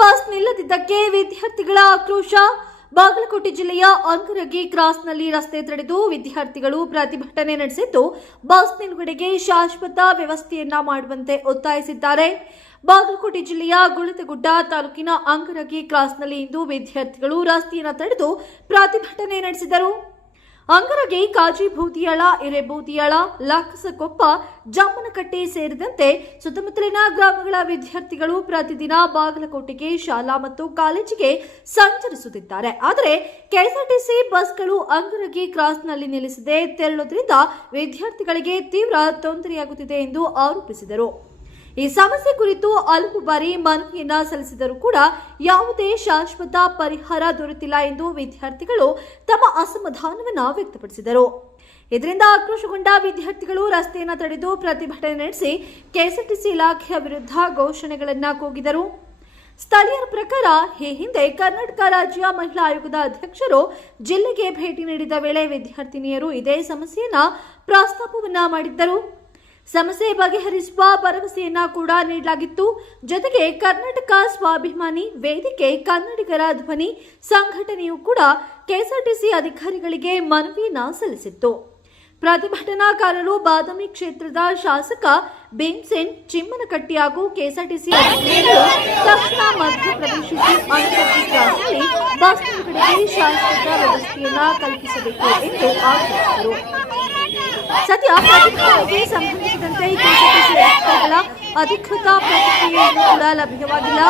Bus ನಿಲ್ಲದಿದ್ದಕ್ಕೆ ವಿದ್ಯಾರ್ಥಿಗಳ ಆಕ್ರೋಶ. ಬಾಗಲಕೋಟೆ ಜಿಲ್ಲೆಯ ಅಂಕರಗಿ ಕ್ರಾಸ್ನಲ್ಲಿ ರಸ್ತೆ ತಡೆದು ವಿದ್ಯಾರ್ಥಿಗಳು ಪ್ರತಿಭಟನೆ ನಡೆಸಿದ್ದು, ಬಸ್ ನಿಲುಗಡೆಗೆ ಶಾಶ್ವತ ವ್ಯವಸ್ಥೆಯನ್ನ ಮಾಡುವಂತೆ ಒತ್ತಾಯಿಸಿದ್ದಾರೆ. ಬಾಗಲಕೋಟೆ ಜಿಲ್ಲೆಯ ಗುಳತಗುಡ್ಡ ತಾಲೂಕಿನ ಅಂಕರಗಿ ಕ್ರಾಸ್ನಲ್ಲಿ ಇಂದು ವಿದ್ಯಾರ್ಥಿಗಳು ರಸ್ತೆಯನ್ನು ತಡೆದು ಪ್ರತಿಭಟನೆ ನಡೆಸಿದರು. ಅಂಗರಗಿ, ಕಾಜಿಬೂದಿಯಾಳ, ಹಿರೇಬೂದಿಯಾಳ, ಲಕ್ಕಸಕೊಪ್ಪ, ಜಮ್ಮನಕಟ್ಟೆ ಸೇರಿದಂತೆ ಸುತ್ತಮುತ್ತಲಿನ ಗ್ರಾಮಗಳ ವಿದ್ಯಾರ್ಥಿಗಳು ಪ್ರತಿದಿನ ಬಾಗಲಕೋಟೆಗೆ ಶಾಲಾ ಮತ್ತು ಕಾಲೇಜಿಗೆ ಸಂಚರಿಸುತ್ತಿದ್ದಾರೆ. ಆದರೆ ಕೆಎಸ್ಆರ್ಟಿಸಿ ಬಸ್ಗಳು ಅಂಗರಗಿ ಕ್ರಾಸ್ನಲ್ಲಿ ನಿಲ್ಲಿಸದೆ ತೆರಳುವುದರಿಂದ ವಿದ್ಯಾರ್ಥಿಗಳಿಗೆ ತೀವ್ರ ತೊಂದರೆಯಾಗುತ್ತಿದೆ ಎಂದು ಆರೋಪಿಸಿದರು. ಈ ಸಮಸ್ಯೆ ಕುರಿತು ಹಲವು ಬಾರಿ ಮನವಿಯನ್ನ ಸಲ್ಲಿಸಿದರೂ ಕೂಡ ಯಾವುದೇ ಶಾಶ್ವತ ಪರಿಹಾರ ದೊರೆತಿಲ್ಲ ಎಂದು ವಿದ್ಯಾರ್ಥಿಗಳು ತಮ್ಮ ಅಸಮಾಧಾನವನ್ನು ವ್ಯಕ್ತಪಡಿಸಿದರು. ಇದರಿಂದ ಆಕ್ರೋಶಗೊಂಡ ವಿದ್ಯಾರ್ಥಿಗಳು ರಸ್ತೆಯನ್ನು ತಡೆದು ಪ್ರತಿಭಟನೆ ನಡೆಸಿ ಕೆಎಸ್ಆರ್ಟಿಸಿ ಇಲಾಖೆಯ ವಿರುದ್ಧ ಘೋಷಣೆಗಳನ್ನು ಕೂಗಿದರು. ಸ್ಥಳೀಯರ ಪ್ರಕಾರ ಈ ಹಿಂದೆ ಕರ್ನಾಟಕ ರಾಜ್ಯ ಮಹಿಳಾ ಆಯೋಗದ ಅಧ್ಯಕ್ಷರು ಜಿಲ್ಲೆಗೆ ಭೇಟಿ ನೀಡಿದ ವೇಳೆ ವಿದ್ಯಾರ್ಥಿನಿಯರು ಇದೇ ಸಮಸ್ಯೆಯನ್ನ ಪ್ರಸ್ತಾಪವನ್ನ ಮಾಡಿದ್ದರು. ಸಮಸ್ಯೆ ಬಗೆಹರಿಸುವ ಭರವಸೆಯನ್ನ ಕೂಡ ನೀಡಲಾಗಿತ್ತು. ಜೊತೆಗೆ ಕರ್ನಾಟಕ ಸ್ವಾಭಿಮಾನಿ ವೇದಿಕೆ, ಕನ್ನಡಿಗರ ಧ್ವನಿ ಸಂಘಟನೆಯೂ ಕೂಡ ಕೆಎಸ್ಆರ್ಟಿಸಿ ಅಧಿಕಾರಿಗಳಿಗೆ ಮನವಿಯನ್ನ ಸಲ್ಲಿಸಿತ್ತು. ಪ್ರತಿಭಟನಾಕಾರರು ಬಾದಾಮಿ ಕ್ಷೇತ್ರದ ಶಾಸಕ ಭೀಮಸೇನ್ ಚಿಮ್ಮನಕಟ್ಟಿ ಹಾಗೂ ಕೆಎಸ್ಆರ್ಟಿಸಿ ಅಧಿಕಾರಿಗಳು ತಕ್ಷಣ ಮಧ್ಯಪ್ರವೇಶಿಸಿ ಅಂಕರಗಿ ಕ್ರಾಸ್ನಲ್ಲಿ ಬಸ್ ನಿಲುಗಡೆಗೆ ಶಾಶ್ವತ ವ್ಯವಸ್ಥೆಯನ್ನ ಕಲ್ಪಿಸಬೇಕು ಎಂದು ಆಗ್ರಹಿಸಿದರು. ಸದ್ಯ ಪ್ರತಿಭಟನೆಗೆ ಸಂಬಂಧಿಸಿದಂತೆ ಕೆಎಸ್ಆರ್ಟಿಸಿ ಅಧಿಕಾರಿಗಳ ಅಧಿಕೃತ ಪ್ರತಿಕ್ರಿಯೆಯನ್ನು ಕೂಡ ಲಭ್ಯವಾಗಿಲ್ಲ.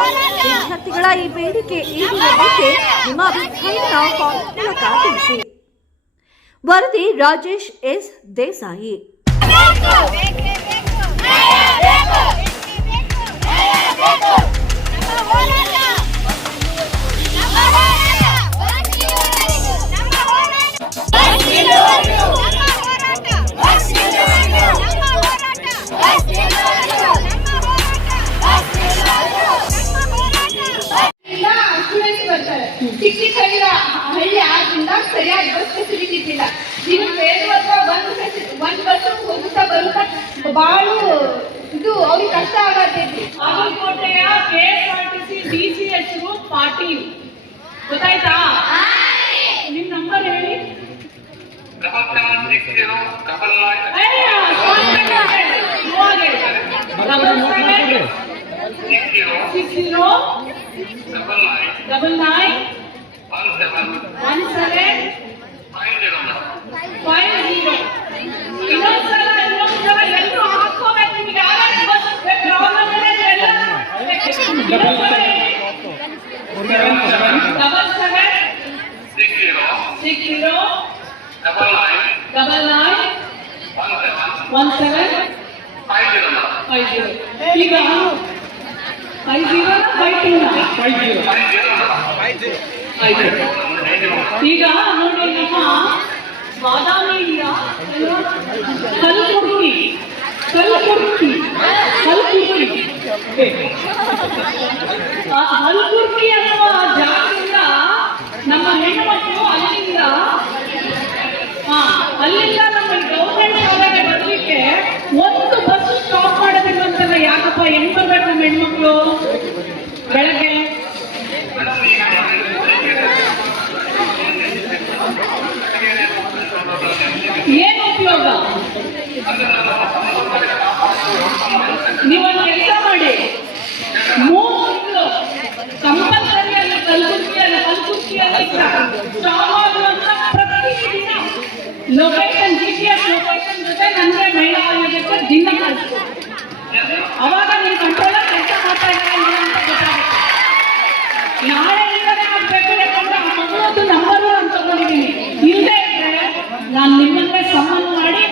ವಿದ್ಯಾರ್ಥಿಗಳ ಈ ಬೇಡಿಕೆ ಈಡೇರಿಕೆ ನಿಮ್ಮ ಅಭಿಪ್ರಾಯವನ್ನು ಕಾಮೆಂಟ್ ಮೂಲಕ ತಿಳಿಸಿ. ವರದಿ ರಾಜೇಶ್ ಎಸ್ ದೇಸಾಯಿ. ಹಳ್ಳಿ ಆದ್ರಿಂದ ಸರಿಯಾಗಿ ಬಸ್ ಫೆಸಿಲಿಟಿ ಇಲ್ಲ. ನೀವು ಬೇರೆ ಒಂದ್ ಬಸ್ ಹೋಗುತ್ತಾ ಬರುತ್ತಾ ಬಹಳ ಇದು ಅವ್ರಿಗೆ ಕಷ್ಟ ಆಗತೈತಿ. ಬಾಗಲಕೋಟೆಯ ಕೆಎಸ್ಆರ್ಟಿಸಿ ಡಿಸಿಎಚ್ ಪಾಟೀಲ್, ಗೊತ್ತಾಯ್ತಾ? ನಿಮ್ ನಂಬರ್ ಹೇಳಿ. ಈಗ ನೋಡಿ, ನಮ್ಮ ಬಾದಾಮಿಯಿಂದ ಕಲಬುರ್ಗಿ ಅನ್ನುವ ಜಾಗದಿಂದ ನಮ್ಮ ಹೆಣ್ಣುಮಕ್ಕಳು ಅಲ್ಲಿಂದ ನಮ್ಮ ಗೌರ್ಮೆಂಟ್ ಶಾಲೆಗೆ ಬರಲಿಕ್ಕೆ ಒಂದು ಬಸ್ ಸ್ಟಾಪ್ ಮಾಡೋದಿಲ್ಲ ಅಂತಲ್ಲ. ಯಾಕಪ್ಪ ಹೆಂಗ್ ಬರ್ಬೇಕು ನಮ್ಮ ಹೆಣ್ಮಕ್ಳು? ಬೆಳಗ್ಗೆ ಏನು ಉಪಯೋಗ? ನೀವೊಂದು ಕೆಲಸ ಮಾಡಿ, 3 ತಿಂಗಳು ಕಂಪಲ್ಸರಿ ಅಲ್ಲಿ ಕಲಬುರ್ಗಿಯಲ್ಲಿ ಸ್ಟಾಪ್ ಆಗುವಂತ ಪ್ರತಿದಿನ ಲೊಕೇಶನ್ GPS ಲೊಕೇಶನ್ ಜೊತೆ ನನಗೆ ಮಹಿಳಾ ಆಯೋಗಕ್ಕೆ ದಿನ ಕಳಿಸ್ತು. ಅವಾಗ ನೀವು ಕಂಟ್ರೋಲ್ ಕೆಲಸ ಮಾಡ್ತಾ ಇದ್ದಾರೆ ಅಂತ ಗೊತ್ತಾಗುತ್ತೆ. ನಾಳೆ ಇಲ್ಲದೆ ಆಗ್ಬೇಕು ಯಾಕಂದ್ರೆ ಆ ಮಗುವದ್ದು ನಂಬರು ಅಂತ ತಗೊಂಡಿದ್ದೀನಿ. ಇಲ್ಲದೆ ಇದ್ರೆ ನಾನು ನಿಮ್ಮನ್ನೇ ಸಂಬಂಧ ಮಾಡಿ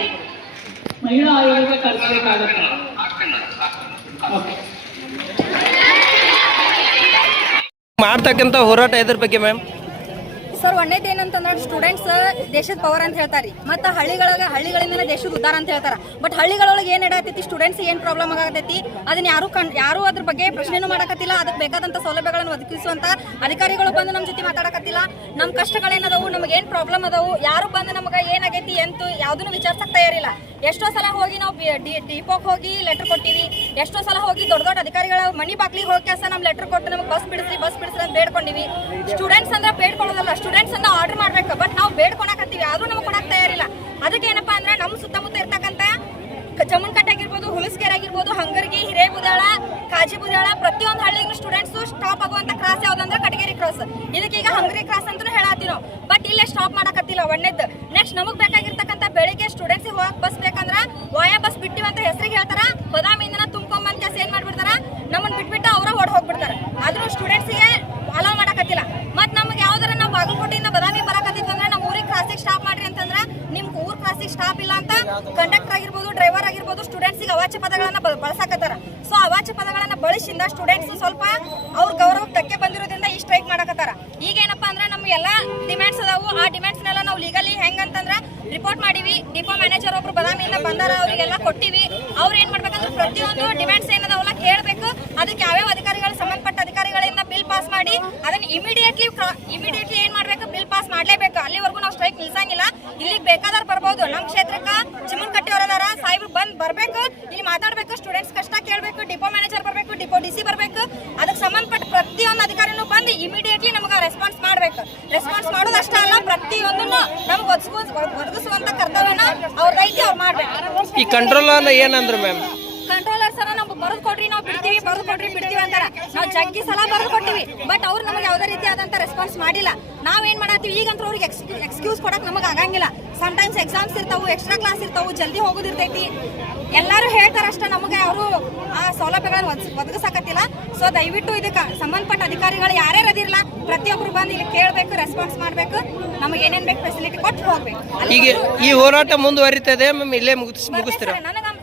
ಮಹಿಳಾ ಆಯೋಗಕ್ಕೆ ಕಳಿಸಬೇಕಾಗುತ್ತೆ. ಮಾಡ್ತಕ್ಕಂಥ ಹೋರಾಟ ಇದ್ರ ಬಗ್ಗೆ ಮ್ಯಾಮ್? ಸರ್ ಒಂದೇದು ಏನಂತಂದ್ರೆ ಸ್ಟೂಡೆಂಟ್ಸ್ ದೇಶದ ಪವರ್ ಅಂತ ಹೇಳ್ತಾರೆ ಮತ್ತು ಹಳ್ಳಿಗಳಿಂದ ದೇಶದ ಉದ್ಧಾರ ಅಂತ ಹೇಳ್ತಾರೆ. ಬಟ್ ಹಳ್ಳಿಗಳೊಳಗೆ ಏನು ನಡೀತೈತಿ, ಸ್ಟೂಡೆಂಟ್ಸ್ ಏನು ಪ್ರಾಬ್ಲಮ್ ಆಗತೈತಿ ಅದನ್ನ ಯಾರು ಅದ್ರ ಬಗ್ಗೆ ಪ್ರಶ್ನೆನೂ ಮಾಡಕತ್ತಿಲ್ಲ. ಅದಕ್ಕೆ ಬೇಕಾದಂಥ ಸೌಲಭ್ಯಗಳನ್ನು ಒದಗಿಸುವಂತ ಅಧಿಕಾರಿಗಳು ಬಂದು ನಮ್ಮ ಜೊತೆ ಮಾತಾಡಕತ್ತಿಲ್ಲ. ನಮ್ಮ ಕಷ್ಟಗಳೇನದವು, ನಮಗೆ ಏನು ಪ್ರಾಬ್ಲಮ್ ಅದಾವು, ಯಾರು ಬಂದು ನಮಗೆ ಏನಾಗೈತಿ ಅಂತ ಯಾವುದನ್ನು ವಿಚಾರಿಸಕ್ಕೆ ತಯಾರಿಲ್ಲ. ಎಷ್ಟೋ ಸಲ ಹೋಗಿ ನಾವು ಡಿಪೋಗೆ ಹೋಗಿ ಲೆಟರ್ ಕೊಟ್ಟಿವಿ, ಎಷ್ಟೋ ಸಲ ಹೋಗಿ ದೊಡ್ಡ ದೊಡ್ಡ ಅಧಿಕಾರಿಗಳ ಮನಿ ಬಾಗ್ಲಿಗೆ ಹೋಗಿ ಕೆಲಸ ನಮ್ಮ ಲೆಟರ್ ಕೊಟ್ಟು ನಮಗೆ ಬಸ್ ಬಿಡಿಸ್ರಿ ಅಂತ ಬೇಡ್ಕೊಂಡಿವಿ. ಸ್ಟೂಡೆಂಟ್ಸ್ ಅಂದ್ರೆ ಬೇಡ್ಕೊಳ್ಳೋದಲ್ಲ, ಸ್ಟೂಡೆಂಟ್ಸ್ ಅನ್ನ ಆರ್ಡರ್ ಮಾಡ್ಬೇಕು. ಬಟ್ ನಾವು ಬೇಡ್ಕೊಳಕತ್ತೀವಿ, ಆದ್ರೂ ನಮಗೆ ಕೊಡಕ್ ತಯಾರಿಲ್ಲ. ಅದಕ್ಕೆ ಏನಪ್ಪಾ ಅಂದ್ರೆ ನಮ್ಮ ಸುತ್ತಮುತ್ತ ಇರ್ತಕ್ಕಂಥ ಜಮ್ಮನ್ಕಟ್ಟೆ ಆಗಿರ್ಬೋದು, ಹುಣಸ್ಗೇರ್ ಆಗಿರ್ಬೋದು, ಹಂಗರ್ಗಿ, ಹಿರೇಬುದಾಳ, ಕಾಜಿಬುದಾಳ ಪ್ರತಿಯೊಂದು ಹಳ್ಳಿಗೂ ಸ್ಟೂಡೆಂಟ್ಸ್ ಸ್ಟಾಪ್ ಆಗುವಂತ ಕ್ರಾಸ್ ಯಾವ್ದಂದ್ರೆ ಕಟಗೇರಿ ಕ್ರಾಸ್. ಇದಕ್ಕೀಗ ಹಂಗರಿ ಕ್ರಾಸ್ ಅಂತ ಹೇಳತ್ತೀವಿ ನಾವು. ಬಟ್ ಇಲ್ಲೇ ಸ್ಟಾಪ್ ಮಾಡಕತ್ತಿಲ್ಲ ಒಂದೇದ್ದು. ನೆಕ್ಸ್ಟ್ ನಮಗ್ ಬೇಕಾಗಿರ್ತಕ್ಕಂಥ ಬೆಳಿಗ್ಗೆ ಸ್ಟೂಡೆಂಟ್ಸ್ ಹೋಗಕ್ ಬಸ್ ಬೇಕಂದ್ರ ವಾಯಾ ಬಸ್ ಬಿಟ್ಟಿವಿ ಅಂತ ಹೆಸರಿಗೆ ಹೇಳ್ತಾರ, ಬದಾಮಿಂದ ತುಂಬ್ಕೊಂಬಂತ ಕೆಲಸ ಏನ್ ಮಾಡ್ಬಿಡ್ತಾರ, ನಮ್ಮನ್ನ ಬಿಟ್ಬಿಟ್ಟು ಅವ್ರ ಹೊಡ್ ಹೋಗ್ಬಿಡ್ತಾರ. ಆದ್ರೂ ಸ್ಟೂಡೆಂಟ್ಸ್ಗೆ ಅಲೋ ಮಾಡಕತ್ತಿಲ್ಲ. ಮತ್ ನಮ್ಗೆ ಯಾವ್ದಾರ ನಾವು ಬಾಗಲಕೋಟೆಯಿಂದ ಬದಾಮಿ ಬರಕತ್ತಿದ್ವಿ ಅಂದ್ರೆ ನಮ್ಮ ಊರಿಗೆ ಕ್ರಾಸಿಗೆ ಸ್ಟಾಪ್ ಮಾಡ್ರಿ ಅಂತಂದ್ರ ನಿಮ್ ಊರ್ ಕ್ರಾಸಿಗೆ ಸ್ಟಾಪ್ ಇಲ್ಲ ಅಂತ ಕಂಡಕ್ಟರ್ ಆಗಿರ್ಬೋದು, ಡ್ರೈವರ್ ಆಗಿರ್ಬೋದು ಸ್ಟೂಡೆಂಟ್ಸ್ಗೆ ಅವಾಚ್ಯ ಪದಗಳನ್ನ ಬಳಸಕತ್ತಾರ. ಸೊ ಅವಾಚ್ಯ ಪದಗಳನ್ನ ಬಳಸಿಂದ ಸ್ಟೂಡೆಂಟ್ಸ್ ಸ್ವಲ್ಪ ಅವ್ರ ಗೌರವ ಧಕ್ಕೆ ಬಂದಿರೋದ್ರಿಂದ ಈ ಸ್ಟ್ರೈಕ್ ಮಾಡಕತ್ತಾರ. ಈಗ ಏನಪ್ಪಾ ಅಂದ್ರೆ ನಮ್ಮ ಎಲ್ಲಾ ಡಿಮ್ಯಾಂಡ್ಸ್ ಅದಾವು. ಆ ಡಿಮ್ಯಾಂಡ್ಸ್ನೆಲ್ಲ ನಾವು ಲೀಗಲಿ ಹೆಂಗಂತಂದ್ರ ರಿಪೋರ್ಟ್ ಮಾಡಿವಿ. ಡಿಪೋ ಮ್ಯಾನೇಜರ್ ಒಬ್ರು ಬದಾಮಿಯಿಂದ ಬಂದಾರ, ಅವರಿಗೆಲ್ಲ ಕೊಟ್ಟಿವಿ. ಅವ್ರು ಏನ್ ಮಾಡ್ಬೇಕಂದ್ರೆ ಪ್ರತಿಯೊಂದು ಡಿಮ್ಯಾಂಡ್ಸ್ ಏನದಾವಲ್ಲ ಕೇಳಬೇಕು. ಅದಕ್ಕೆ ಯಾವ್ಯಾವ ಅಧಿಕಾರಿಗಳು ಸಂಬಂಧಪಟ್ಟ ಅಧಿಕಾರಿಗಳಿಂದ ಬಿಲ್ ಪಾಸ್ ಮಾಡಿ ಅದನ್ನ ಇಮಿಡಿಯೇಟ್ಲಿ ಏನ್ ಮಾಡ್ಬೇಕು, ಬಿಲ್ ಪಾಸ್ ಮಾಡ್ಲೇಬೇಕು. ಅಲ್ಲಿವರೆಗೂ ನಾವು ಸ್ಟ್ರೈಕ್ ನಿಲ್ಸಂಗಿಲ್ಲ. ಇಲ್ಲಿಗೆ ಬೇಕಾದವ್ರು ಬರ್ಬೋದು. ನಮ್ಮ ಕ್ಷೇತ್ರಕ್ಕ ಚಿಮ್ಮನಕಟ್ಟಿ ಅವರದಾರ, ಸಾಹೇಬ್ರು ಬರ್ಬೇಕು, ಇಲ್ಲಿ ಮಾತಾಡ್ಬೇಕು, ಸ್ಟೂಡೆಂಟ್ಸ್ ಕಷ್ಟ ಕೇಳಬೇಕು, ಡಿಪೋ ಮ್ಯಾನೇಜರ್ ಬರ್ಬೇಕು, ಡಿಪೋ DC ಬರ್ಬೇಕು. ಅದಕ್ಕೆ ಸಂಬಂಧಪಟ್ಟ ಪ್ರತಿಯೊಂದು ಅಧಿಕಾರಿನೂ ಬಂದು ಇಮಿಡಿಯೇಟ್ಲಿ ನಮಗೆ ರೆಸ್ಪಾನ್ಸ್ ಮಾಡ್ಬೇಕು. ರೆಸ್ಪಾನ್ಸ್ ಮಾಡೋದಷ್ಟೇ ಅಲ್ಲ, ಪ್ರತಿಯೊಂದನ್ನು ನಮ್ಗೆ ಒದಗಿಸುವಂತ ಕರ್ತವ್ಯನ ಅವ್ರದೈತಿ, ಅವ್ರು ಮಾಡ್ಬೇಕು. ಈ ಕಂಟ್ರೋಲರ್ ಏನಂದ್ರು ಮ್ಯಾಮ್? ಕಂಟ್ರೋಲರ್ ಸರ ನಾವು ಬರೆದು ಕೊಡ್ರಿ, ನಾವು ಬಿಡ್ತೀವಿ, ಬರೆದು ಕೊಡ್ರಿ, ಬಿಡ್ತೀವಿ ಅಂತಾರ. ನಾವು ಜಗ್ಗಿ ಸಲ ಬರೆದು ಕೊಟ್ಟಿವಿ. ಬಟ್ ಅವ್ರು ನಮಗೆ ಯಾವುದೇ ರೀತಿಯಾದಂತ ರೆಸ್ಪಾನ್ಸ್ ಮಾಡಿಲ್ಲ. ನಾವೇನ್ ಮಾಡತ್ತೀವಿ ಈಗಂತ ಅವ್ರಿಗೆ ಎಕ್ಸ್ಕ್ಯೂಸ್ ಕೊಡಕ್ ನಮಗೆ ಆಗಂಗಿಲ್ಲ. ಸಮ್ಟೈಮ್ಸ್ ಎಕ್ಸಾಮ್ಸ್ ಇರ್ತಾವು, ಎಕ್ಸ್ಟ್ರಾ ಕ್ಲಾಸ್ ಇರ್ತಾವು, ಜಲ್ದಿ ಹೋಗೋದಿರ್ತೈತಿ. ಎಲ್ಲರೂ ಹೇಳ್ತಾರಷ್ಟೇ, ನಮಗೆ ಅವರು ಆ ಸೌಲಭ್ಯಗಳನ್ನು ಒದಗಿಸಕತ್ತಿಲ್ಲ. ಸೊ ದಯವಿಟ್ಟು ಇದಕ್ಕೆ ಸಂಬಂಧಪಟ್ಟ ಅಧಿಕಾರಿಗಳು ಯಾರ್ಯಾರು ಅದಿರಲ್ಲ, ಪ್ರತಿಯೊಬ್ರು ಬಂದು ಇಲ್ಲಿ ಕೇಳಬೇಕು, ರೆಸ್ಪಾನ್ಸ್ ಮಾಡಬೇಕು, ನಮಗೆ ಏನೇನ್ ಬೇಕು ಫೆಸಿಲಿಟಿ ಕೊಟ್ಟು ಹೋಗ್ಬೇಕು. ಈಗ ಈ ಹೋರಾಟ ಮುಂದುವರಿತದೆ ಮ್ಯಾಮ್, ಇಲ್ಲೇ ಮುಗಿಸ್ತೀರಾ?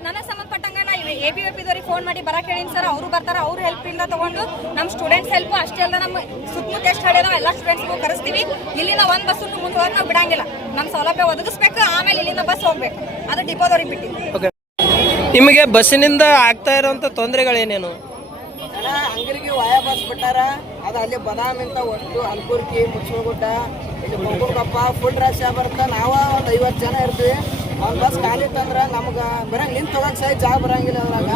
ನನಗೆ ಸಂಬಂಧಪಟ್ಟಂಗ ನಾ ABVP ಫೋನ್ ಮಾಡಿ ಬರಕ್ ಹೇಳಿನಿ ಸರ್. ಅವರು ಬರ್ತಾರ, ಅವ್ರ ಹೆಲ್ಪ್ ಇಂದ ತಗೊಂಡು ನಮ್ಮ ಸ್ಟೂಡೆಂಟ್ಸ್ ಹೆಲ್ಪ್ ಅಷ್ಟೇ ಅಲ್ಲ, ನಮ್ಮ ಸುತ್ತಮುತ್ತ ಎಷ್ಟು ಹಳ್ಳಿ ಎಲ್ಲ ಸ್ಟೂಡೆಂಟ್ಸ್ಗೂ ಕರೆಸ್ತೀವಿ. ಇಲ್ಲಿಂದ ಒಂದ್ ಬಸ್ ಮುಂದೆ ಹೋಗಿ ನಾವು ಬಿಡಂಗಿಲ್ಲ. ನಮ್ಮ ಸೌಲಭ್ಯ ಒದಗಿಸ್ಬೇಕು, ಆಮೇಲೆ ಇಲ್ಲಿಂದ ಬಸ್ ಹೋಗ್ಬೇಕು. ಅದು ಡಿಪೋದವ್ರಿಗೆ ಬಿಟ್ಟಿವಿ. ನಿಮಗೆ ಬಸ್ಸಿನಿಂದ ಆಗ್ತಾ ಇರೋಂಥ ತೊಂದರೆಗಳೇನೇನು? ಅಂಗರಿಗೆ ವಾಯ ಬಸ್ ಬಿಟ್ಟಾರ. ಅದು ಅಲ್ಲಿ ಬದಾಮಿಂತ ಒಟ್ಟು ಅಲ್ಕುರ್ಕಿ, ಮುಚ್ಚಗುಡ್ಡ, ಇಲ್ಲಿ ಕೊಂಗುರ್ಕಪ್ಪ ಫುಲ್ ರಶ್ ಬರುತ್ತೆ. ನಾವು ಒಂದು 50 ಜನ ಇರ್ತೀವಿ. ಒಂದು ಬಸ್ ಖಾಲಿ ಇತ್ತಂದ್ರೆ ನಮ್ಗೆ ಬರಂಗೆ ನಿಂತು ಹೋಗಕ್ಕೆ ಸಹ ಜಾಗ ಬರಂಗಿಲ್ಲ. ಅದ್ರಾಗ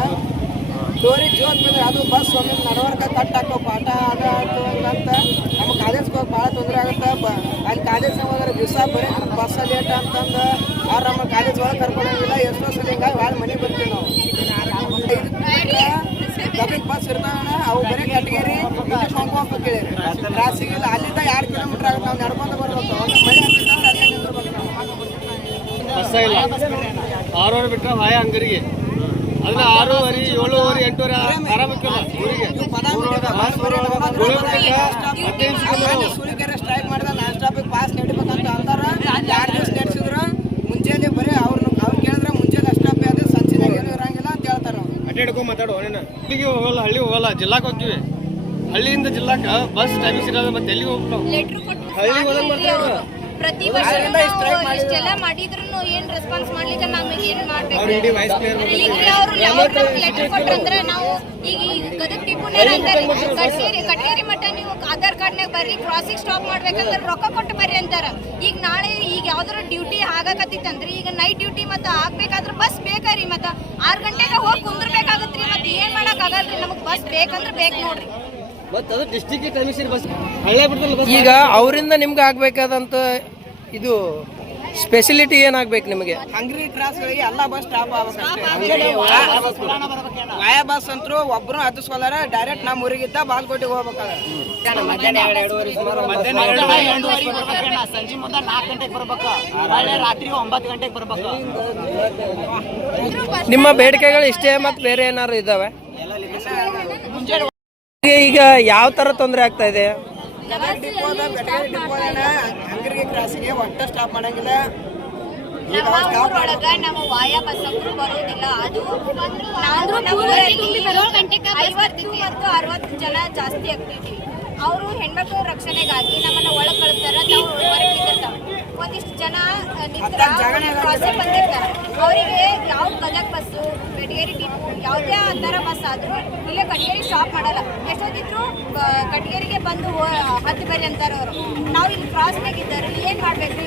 ಸ್ಟೋರಿ ಜೋತ್ ಬಿದ್ರೆ ಅದು ಬಸ್ ಒಮ್ಮೆ ನಡವರ್ಕ ಕಟ್ ಹಾಕೋ ಪಾಠ ಅದು ಆಯ್ತು ಹಂಗಂತ ನಮ್ಗೆ ಕಾಲೇಜ್ಗೆ ಹೋಗಿ ಭಾಳ ತೊಂದರೆ ಆಗುತ್ತೆ. ಅಲ್ಲಿ ಕಾಲೇಜ್ನಾಗ ಹೋದ್ರೆ ದಿವಸ ಬರೀ ಬಸ್ ಲೇಟ್ ಅಂತಂದು ಅವ್ರು ನಮ್ಮ ಕಾಲೇಜ್ ಒಳಗೆ ಕರ್ಕೊಂಡೋಗಿಲ್ಲ. ಎಷ್ಟೋ ಸಲ ಹಿಂಗಾಗಿ ಭಾಳ ಮನೆಗೆ ಬರ್ತೀವಿ ನಾವು. ಡಬಲ್ ಬಸ್ ಇರ್ತಾವಣ್ಣ, ಅವು ಬರೀ ಕಟಗೇರಿ ಕೊಂಕೋಪ ಕೇಳಿರಿ ಕ್ರಾಸಿಗಿಲ್ಲ. ಅಲ್ಲಿಂದ 2 ಕಿಲೋಮೀಟರ್ ಆಗುತ್ತೆ. ನಾವು ನಡ್ಕೊಂಡು ಬರ್ಬೇಕು. ಒಂದು ಮಳೆ ಹಾಕಿದ್ರೆ ಅಲ್ಲೇ ನಿಂದಿರ್ಬೇಕು ನಾವು. ಬಸ್ಸ ಇಲ್ಲ, 6 ಬಿಟ್ಟರೆ ಹಾಯ ಅಂಗರಿಗೆ. ಅದನ್ನ 6:30, 7:30, 8:30 ಆರಾಮಕ್ಕಿಲ್ಲ ಊರಿಗೆ. ಸುಳಿಕೆರೆ ಸ್ಟ್ರೈಕ್ ಮಾಡಿದ ನಾನ್ ಸ್ಟಾಪಿಗೆ ಪಾಸ್ ನೀಡಬೇಕಂತ ಅಂತಾರ. 2 ದಿವಸ ನಡೆಸಿದ್ರು. ಮುಂಜಾನೆ ಬರೀ ಅವ್ರು ಕೇಳಿದ್ರೆ ಮುಂಜಾನೆ ಸ್ಟಾಪ್ ಅದೇ ಸಂಚಿನಾಗ ಏನು ಇರಂಗಿಲ್ಲ ಅಂತ ಹೇಳ್ತಾರ. ಅಡ್ಡಾಡ್ಕೊಂಡು ಮಾತಾಡೋ ಹಳ್ಳಿಗೆ ಹೋಗಲ್ಲ, ಹಳ್ಳಿ ಹೋಗಲ್ಲ, ಜಿಲ್ಲಾಕ್ ಹೋಗ್ತೀವಿ. ಹಳ್ಳಿಯಿಂದ ಜಿಲ್ಲಾಕ ಬಸ್ ಟೈಮಿಂಗ್ ಸಿಗಲ್ಲ. ಮತ್ತೆ ಎಲ್ಲಿ ಹೋಗ್ಬಿಟ್ಟು ಹಳ್ಳಿಗೆ ಹೋದಂಗೆ ಮಾಡ್ತಾರೆ. ಪ್ರತಿ ವರ್ಷ ಇಷ್ಟೆಲ್ಲ ಮಾಡಿದ್ರು ಏನ್ ರೆಸ್ಪಾನ್ಸ್ ಮಾಡ್ಲಿಕ್ಕೆ ನಮಗೆ ಏನ್ ಮಾಡ್ಬೇಕು? ಅವ್ರು ಯಾವ್ದು ಲೆಟರ್ ಕೊಟ್ರಂದ್ರೆ ನಾವು ಈಗ ಗದಗ ಟಿಪ್ಪುನೇರ್ ಅಂತಾರೆ, ಕಟೇರಿ ಮಟ್ಟ ನೀವು ಆಧಾರ್ ಕಾರ್ಡ್ನಾಗ ಬರ್ರಿ, ಕ್ರಾಸಿಗೆ ಸ್ಟಾಪ್ ಮಾಡ್ಬೇಕಂದ್ರೆ ರೊಕ್ಕ ಕೊಟ್ಟು ಬರ್ರಿ ಅಂತಾರ. ಈಗ ನಾಳೆ ಈಗ ಯಾವ್ದಾರ ಡ್ಯೂಟಿ ಆಗಕತ್ತಿತ್ತಂದ್ರೆ ಈಗ ನೈಟ್ ಡ್ಯೂಟಿ ಮತ್ತೆ ಆಗ್ಬೇಕಾದ್ರೆ ಬಸ್ ಬೇಕ್ರಿ. ಮತ್ತೆ 6 ಗಂಟೆಗೆ ಹೋಗಿ ಕುಂದ್ರಬೇಕಾಗತ್ರಿ. ಮತ್ತೆ ಏನ್ ಮಾಡಕ್ ಆಗಲ್ರಿ, ನಮಗ್ ಬಸ್ ಬೇಕಂದ್ರೆ ಬೇಕು ನೋಡ್ರಿ. ಈಗ ಅವರಿಂದ ನಿಮ್ಗೆ ಆಗ್ಬೇಕಾದಂತ ಇದು ಸ್ಪೆಸಿಲಿಟಿ ಏನಾಗ್ಬೇಕು ನಿಮಗೆ? ಅಂಗಡಿ ಕ್ರಾಸ್ಗಳಿಗೆ ಎಲ್ಲ ಬಸ್ ಸ್ಟಾಪ್ ವಾಯ ಬಸ್ ಅಂತೂ ಒಬ್ರು ಹತ್ತಿಸ್ಕೊಲಾರ. ಡೈರೆಕ್ಟ್ ನಮ್ಮ ಊರಿಗಿದ್ದ ಬಾಲ್ಕೋಟಿಗೆ ಹೋಗ್ಬೇಕಾದ್ರೆ ಸಂಜೆ ಮುಂದೆ 4 ಗಂಟೆಗೆ ಬರ್ಬೇಕು, ರಾತ್ರಿ 9 ಗಂಟೆಗೆ ಬರ್ಬೇಕು. ನಿಮ್ಮ ಬೇಡಿಕೆಗಳು ಇಷ್ಟೇ ಮತ್ತೆ ಬೇರೆ ಏನಾದ್ರು ಇದಾವೆ? ಈಗ ಯಾವ ತರ ತೊಂದರೆ ಆಗ್ತಾ ಇದೆ? ಡಿಪೋದ ಬೆಟಗೇರಿ ಡಿಪೋದನ ಅಂಗರಿಗೆ ಕ್ರಾಸಿಗೆ ಒಟ್ಟ ಸ್ಟಾಪ್ ಮಾಡಂಗಿಲ್ಲ. ನಮ್ಮ ವಾಯಾ ಬಸ್ ಅಂತೂ ಬರೋದಿಲ್ಲ. ಅದು 50 ಜನ ಜಾಸ್ತಿ ಆಗ್ತೈತಿ. ಅವರು ಹೆಣ್ಮಕ್ಳ ರಕ್ಷಣೆಗಾಗಿ ನಮ್ಮನ್ನ ಒಳಗ್ ಕಳಿಸ್ತಾರ, ನಾವು ಹೊರಗೆ ನಿಂತಿರ್ತಾವ. ಒಂದಿಷ್ಟು ಜನ ಕ್ರಾಸಿಂಗ್ ಬಂದಿರ್ತಾರೆ, ಅವರಿಗೆ ಯಾವ ಗದಗ ಬಸ್ಸು, ಕಟಗೇರಿ ಡಿಪೋ ಯಾವುದೇ ತರ ಬಸ್ ಆದ್ರೂ ಇಲ್ಲೇ ಕಟಗೇರಿ ಸ್ಟಾಪ್ ಮಾಡಲ್ಲ. ಎಷ್ಟೊತ್ತಿದ್ರು ಕಟಗೇರಿಗೆ ಬಂದು ಹತ್ತು ಬರ್ರಿ ಅಂತಾರ ಅವರು. ನಾವು ಇಲ್ಲಿ ಕ್ರಾಸ್ನಾಗ ಇದ್ದಾರೆ, ಏನ್ ಮಾಡ್ಬೇಕ್ರಿ?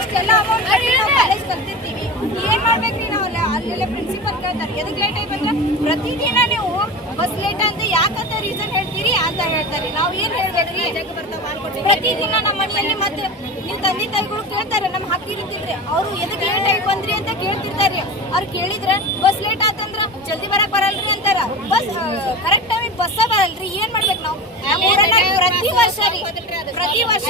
ಇಷ್ಟೆಲ್ಲ ಅಮೌಂಟ್ ನಾವು ಕಾಲೇಜ್ ಕಲ್ತಿರ್ತೀವಿ, ಏನ್ ಮಾಡ್ಬೇಕ್ರಿ? ನಾವು ಅಲ್ಲೆಲ್ಲ ಪ್ರಿನ್ಸಿಪಲ್ ಕೇಳ್ತಾರೆ, ಎದಕ್ ಲೇಟ್ ಆಗಿ ಬಂದ್ರೆ ಪ್ರತಿದಿನ ನೀವು ಬಸ್ ಲೇಟ್ ಅಂತ ಯಾಕಂತ ರೀಸನ್ ಹೇಳ್ತೀರಿ ಅಂತ ಹೇಳ್ತಾರೆ. ನಾವು ಏನ್ ಹೇಳ್ಬೇಕ್ರಿ? ಪ್ರತಿದಿನ ನಮ್ಮ ಮನೆಯಲ್ಲಿ ಮತ್ತೆ ನೀವು ತಂದೆ ತಾಯಿಗಳು ಕೇಳ್ತಾರೆ, ನಮ್ ಹಾಕಿರ್ತಿಲ್ರಿ, ಅವರು ಎದಕ್ ಲೇಟ್ ಆಗಿ ಬಂದ್ರಿ ಅಂತ ಕೇಳ್ತಿರ್ತಾರೆ. ಅವ್ರು ಕೇಳಿದ್ರೆ ಬಸ್ ಲೇಟ್ ಆತಂದ್ರ ಜಲ್ದಿ ಬರಕ್ ಬರಲ್ರಿ ಅಂತಾರ. ಬಸ್ ಕರೆಕ್ಟ್ ಟೈಮಿಗೆ ಬಸ್ಸ ಬರಲ್ರಿ, ಏನ್ ಮಾಡ್ಬೇಕು ನಾವು? ಪ್ರತಿ ವರ್ಷ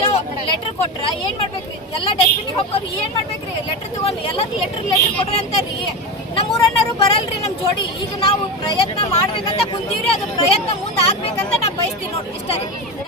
ಲೆಟರ್ ಕೊಟ್ರ ಏನ್ ಮಾಡ್ಬೇಕ್ರಿ? ಎಲ್ಲ ಡಸ್ಟ್ಬಿನ್ ಹೋಗೋರು ಏನ್ ಮಾಡ್ಬೇಕ್ರಿ? ಲೆಟರ್ ತಗೊಂಡು ಎಲ್ಲದಕ್ಕೂ ಲೆಟರ್ ಕೊಡ್ರಿ ಅಂತಾರ್ರಿ. ನಮ್ಮ ಊರನ್ನರು ಬರಲ್ರಿ ನಮ್ ಜೋಡಿ. ಈಗ ನಾವು ಪ್ರಯತ್ನ ಮಾಡ್ಬೇಕಂತ ಕುಂತೀವ್ರಿ, ಅದು ಪ್ರಯತ್ನ ಮುಂದೆ ಆಗ್ಬೇಕಂತ ನಾ ಬಯಸ್ತೀನಿ ನೋಡ್ರಿ, ಇಷ್ಟ ರೀ.